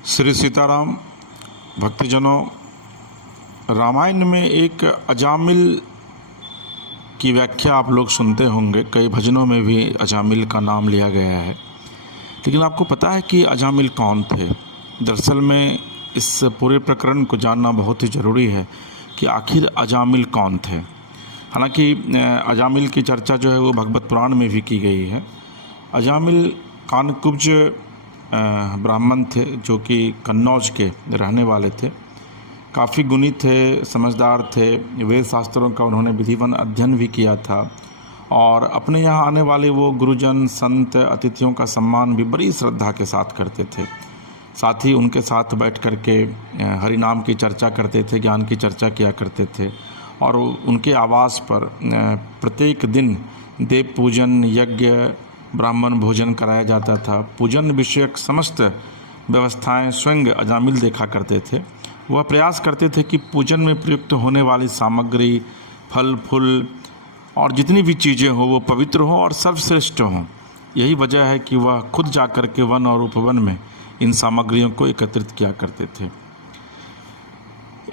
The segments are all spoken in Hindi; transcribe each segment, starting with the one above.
श्री सीताराम। भक्तजनों, रामायण में एक अजामिल की व्याख्या आप लोग सुनते होंगे, कई भजनों में भी अजामिल का नाम लिया गया है। लेकिन आपको पता है कि अजामिल कौन थे? दरअसल में इस पूरे प्रकरण को जानना बहुत ही ज़रूरी है कि आखिर अजामिल कौन थे। हालांकि अजामिल की चर्चा जो है वो भगवत पुराण में भी की गई है। अजामिल कानकुब्ज ब्राह्मण थे जो कि कन्नौज के रहने वाले थे। काफ़ी गुणी थे, समझदार थे। वेद शास्त्रों का उन्होंने विधिवन अध्ययन भी किया था और अपने यहाँ आने वाले वो गुरुजन, संत, अतिथियों का सम्मान भी बड़ी श्रद्धा के साथ करते थे। साथ ही उनके साथ बैठ कर के हरि नाम की चर्चा करते थे, ज्ञान की चर्चा किया करते थे और उनके आवास पर प्रत्येक दिन देव पूजन, यज्ञ, ब्राह्मण भोजन कराया जाता था। पूजन विषयक समस्त व्यवस्थाएं स्वयं अजामिल देखा करते थे। वह प्रयास करते थे कि पूजन में प्रयुक्त होने वाली सामग्री, फल फूल और जितनी भी चीज़ें हों वो पवित्र हों और सर्वश्रेष्ठ हों। यही वजह है कि वह खुद जाकर के वन और उपवन में इन सामग्रियों को एकत्रित किया करते थे।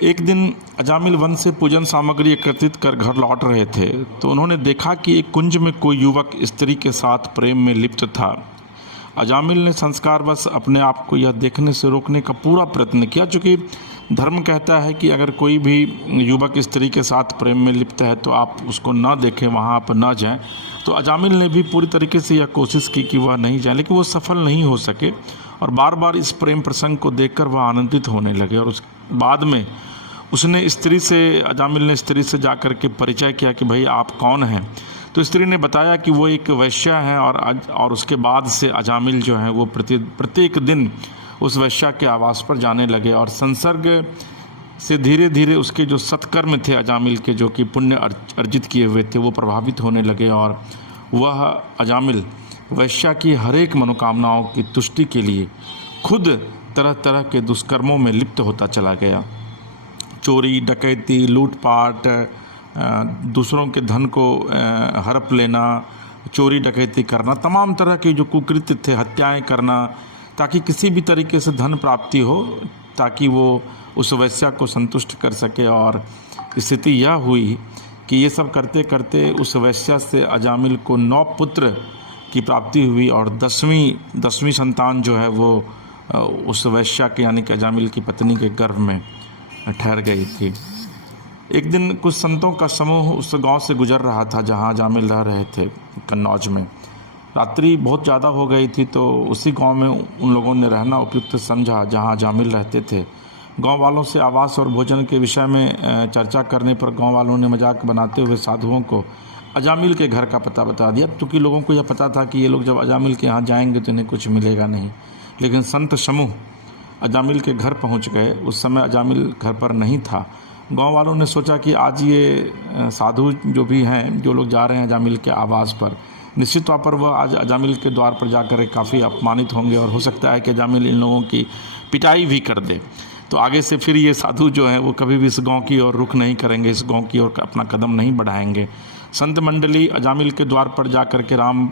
एक दिन अजामिल वन से पूजन सामग्री एकत्रित कर घर लौट रहे थे तो उन्होंने देखा कि एक कुंज में कोई युवक स्त्री के साथ प्रेम में लिप्त था। अजामिल ने संस्कारवश अपने आप को यह देखने से रोकने का पूरा प्रयत्न किया, चूँकि धर्म कहता है कि अगर कोई भी युवक स्त्री के साथ प्रेम में लिप्त है तो आप उसको न देखें, वहाँ पर न जाएं। तो अजामिल ने भी पूरी तरीके से यह कोशिश की कि वह नहीं जाए, लेकिन वो सफल नहीं हो सके और बार बार इस प्रेम प्रसंग को देखकर वह आनंदित होने लगे। और उस बाद में अजामिल ने स्त्री से जाकर के परिचय किया कि भाई आप कौन हैं। तो स्त्री ने बताया कि वो एक वैश्या है और उसके बाद से अजामिल जो है वो प्रत्येक दिन उस वैश्या के आवास पर जाने लगे और संसर्ग से धीरे धीरे उसके जो सत्कर्म थे अजामिल के, जो कि पुण्य अर्जित किए हुए थे, वो प्रभावित होने लगे और वह अजामिल वैश्या की हर एक मनोकामनाओं की तुष्टि के लिए खुद तरह तरह के दुष्कर्मों में लिप्त होता चला गया। चोरी, डकैती, लूटपाट, दूसरों के धन को हड़प लेना, चोरी डकैती करना, तमाम तरह के जो कुकृत्य थे, हत्याएं करना, ताकि किसी भी तरीके से धन प्राप्ति हो, ताकि वो उस वैश्या को संतुष्ट कर सके। और स्थिति यह हुई कि ये सब करते करते उस वैश्या से अजामिल को 9 पुत्र की प्राप्ति हुई और 10वीं संतान जो है वो उस वैश्या के यानी कि अजामिल की पत्नी के गर्भ में ठहर गई थी। एक दिन कुछ संतों का समूह उस गांव से गुजर रहा था जहां अजामिल रह रहे थे, कन्नौज में। रात्रि बहुत ज़्यादा हो गई थी तो उसी गांव में उन लोगों ने रहना उपयुक्त समझा जहां अजामिल रहते थे। गांव वालों से आवास और भोजन के विषय में चर्चा करने पर गांव वालों ने मजाक बनाते हुए साधुओं को अजामिल के घर का पता बता दिया, क्योंकि लोगों को यह पता था कि ये लोग जब अजामिल के यहाँ जाएंगे तो इन्हें कुछ मिलेगा नहीं। लेकिन संत समूह अजामिल के घर पहुँच गए। उस समय अजामिल घर पर नहीं था। गांव वालों ने सोचा कि आज ये साधु जो भी हैं, जो लोग जा रहे हैं अजामिल के आवास पर, निश्चित तौर पर वह आज अजामिल के द्वार पर जाकर काफ़ी अपमानित होंगे और हो सकता है कि अजामिल इन लोगों की पिटाई भी कर दे। तो आगे से फिर ये साधु जो हैं वो कभी भी इस गांव की ओर रुख नहीं करेंगे, इस गांव की ओर अपना कदम नहीं बढ़ाएंगे। संत मंडली अजामिल के द्वार पर जाकर के राम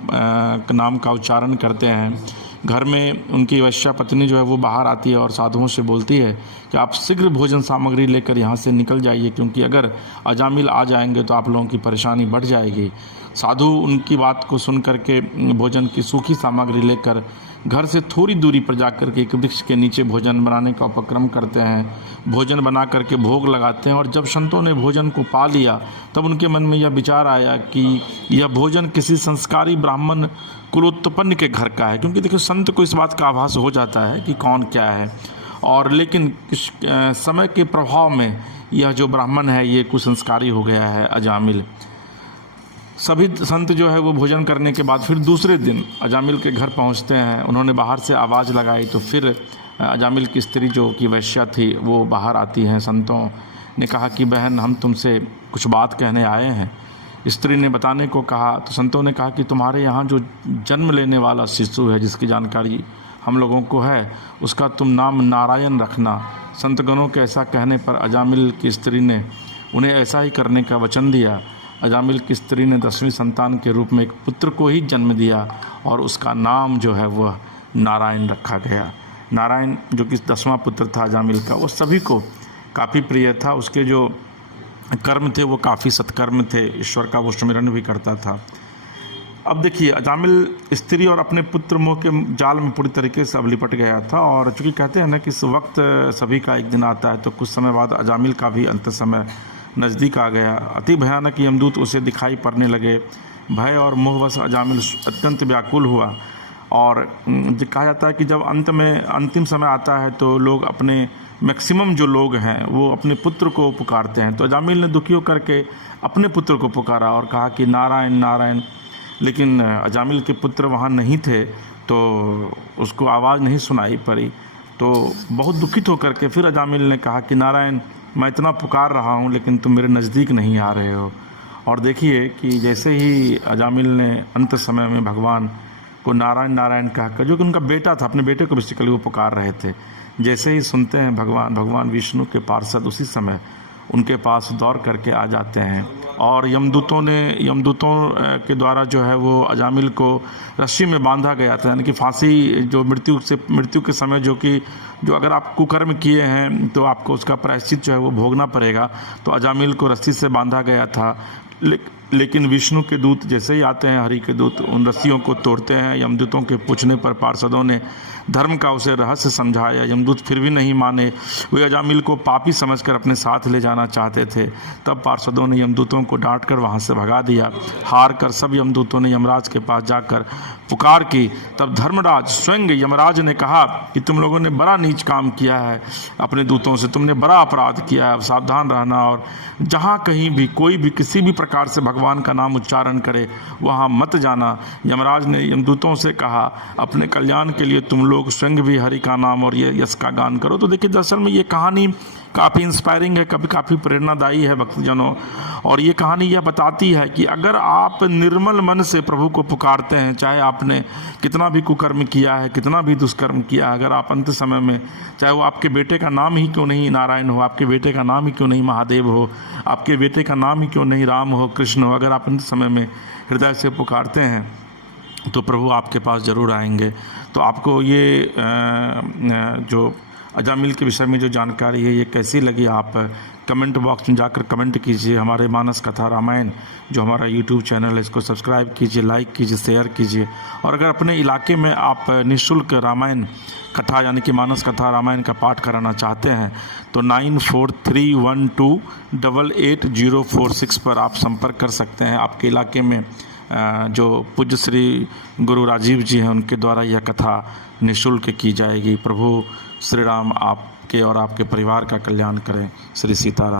नाम का उच्चारण करते हैं। घर में उनकी वैश्या पत्नी जो है वो बाहर आती है और साधुओं से बोलती है कि आप शीघ्र भोजन सामग्री लेकर यहाँ से निकल जाइए, क्योंकि अगर अजामिल आ जाएंगे तो आप लोगों की परेशानी बढ़ जाएगी। साधु उनकी बात को सुन करके भोजन की सूखी सामग्री लेकर घर से थोड़ी दूरी पर जाकर के एक वृक्ष के नीचे भोजन बनाने का उपक्रम करते हैं। भोजन बना करके भोग लगाते हैं और जब संतों ने भोजन को पा लिया तब उनके मन में यह विचार आया कि यह भोजन किसी संस्कारी ब्राह्मण कुलोत्पन्न के घर का है, क्योंकि देखिए संत को इस बात का आभास हो जाता है कि कौन क्या है। और लेकिन समय के प्रभाव में यह जो ब्राह्मण है ये कुसंस्कारी हो गया है अजामिल। सभी संत जो है वो भोजन करने के बाद फिर दूसरे दिन अजामिल के घर पहुंचते हैं। उन्होंने बाहर से आवाज़ लगाई तो फिर अजामिल की स्त्री जो कि वैश्या थी वो बाहर आती हैं। संतों ने कहा कि बहन, हम तुमसे कुछ बात कहने आए हैं। स्त्री ने बताने को कहा तो संतों ने कहा कि तुम्हारे यहाँ जो जन्म लेने वाला शिशु है, जिसकी जानकारी हम लोगों को है, उसका तुम नाम नारायण रखना। संतगणों के ऐसा कहने पर अजामिल की स्त्री ने उन्हें ऐसा ही करने का वचन दिया। अजामिल की स्त्री ने 10वीं संतान के रूप में एक पुत्र को ही जन्म दिया और उसका नाम जो है वह नारायण रखा गया। नारायण जो कि 10वां पुत्र था अजामिल का, वो सभी को काफ़ी प्रिय था। उसके जो कर्म थे वो काफ़ी सत्कर्म थे, ईश्वर का वो सुमिरन भी करता था। अब देखिए, अजामिल स्त्री और अपने पुत्र मोह के जाल में पूरी तरीके से अब लिपट गया था। और चूँकि कहते हैं ना कि इस वक्त सभी का एक दिन आता है, तो कुछ समय बाद अजामिल का भी अंत समय नज़दीक आ गया। अति भयानक यमदूत उसे दिखाई पड़ने लगे। भय और मोहवश अजामिल अत्यंत व्याकुल हुआ। और कहा जाता है कि जब अंत में अंतिम समय आता है तो लोग अपने मैक्सिमम जो लोग हैं वो अपने पुत्र को पुकारते हैं। तो अजामिल ने दुखी होकर के अपने पुत्र को पुकारा और कहा कि नारायण नारायण। लेकिन अजामिल के पुत्र वहाँ नहीं थे, तो उसको आवाज़ नहीं सुनाई पड़ी। तो बहुत दुखित होकर के फिर अजामिल ने कहा कि नारायण, मैं इतना पुकार रहा हूँ लेकिन तुम मेरे नज़दीक नहीं आ रहे हो। और देखिए कि जैसे ही अजामिल ने अंत समय में भगवान को नारायण नारायण कहकर, जो कि उनका बेटा था, अपने बेटे को बेसिकली वो पुकार रहे थे, जैसे ही सुनते हैं भगवान विष्णु के पार्षद उसी समय उनके पास दौड़ करके आ जाते हैं। और यमदूतों के द्वारा जो है वो अजामिल को रस्सी में बांधा गया था, यानी कि फांसी, जो मृत्यु के समय जो अगर आप कुकर्म किए हैं तो आपको उसका प्रायश्चित जो है वो भोगना पड़ेगा। तो अजामिल को रस्सी से बांधा गया था। लेकिन विष्णु के दूत जैसे ही आते हैं, हरि के दूत उन रस्सियों को तोड़ते हैं। यमदूतों के पूछने पर पार्षदों ने धर्म का उसे रहस्य समझाया। यमदूत फिर भी नहीं माने। वे अजामिल को पापी समझकर अपने साथ ले जाना चाहते थे। तब पार्षदों ने यमदूतों को डांटकर वहां से भगा दिया। हार कर सब यमदूतों ने यमराज के पास जाकर पुकार की। तब धर्मराज स्वयं यमराज ने कहा कि तुम लोगों ने बड़ा नीच काम किया है, अपने दूतों से तुमने बड़ा अपराध किया है। अब सावधान रहना, और जहाँ कहीं भी कोई भी किसी भी प्रकार से भगवान का नाम उच्चारण करे वहाँ मत जाना। यमराज ने यमदूतों से कहा, अपने कल्याण के लिए तुम लोग स्वयं भी हरि का नाम और ये यश का गान करो। तो देखिए, दरअसल में ये कहानी काफ़ी इंस्पायरिंग है, कभी काफ़ी प्रेरणादायी है भक्तजनों। और ये कहानी यह बताती है कि अगर आप निर्मल मन से प्रभु को पुकारते हैं, चाहे आपने कितना भी कुकर्म किया है, कितना भी दुष्कर्म किया है, अगर आप अंत समय में, चाहे वो आपके बेटे का नाम ही क्यों नहीं नारायण हो, आपके बेटे का नाम ही क्यों नहीं महादेव हो, आपके बेटे का नाम ही क्यों नहीं राम हो, कृष्ण हो, अगर आप अंत समय में हृदय से पुकारते हैं तो प्रभु आपके पास ज़रूर आएंगे। तो आपको ये जो अजामिल के विषय में जो जानकारी है ये कैसी लगी, आप कमेंट बॉक्स में जाकर कमेंट कीजिए। हमारे मानस कथा रामायण जो हमारा यूट्यूब चैनल है, इसको सब्सक्राइब कीजिए, लाइक कीजिए, शेयर कीजिए। और अगर अपने इलाके में आप निःशुल्क रामायण कथा यानी कि मानस कथा रामायण का पाठ कराना चाहते हैं तो 9431288046 पर आप संपर्क कर सकते हैं। आपके इलाके में जो पूज्य श्री गुरु राजीव जी हैं उनके द्वारा यह कथा निःशुल्क की जाएगी। प्रभु श्री राम आपके और आपके परिवार का कल्याण करें। श्री सीताराम।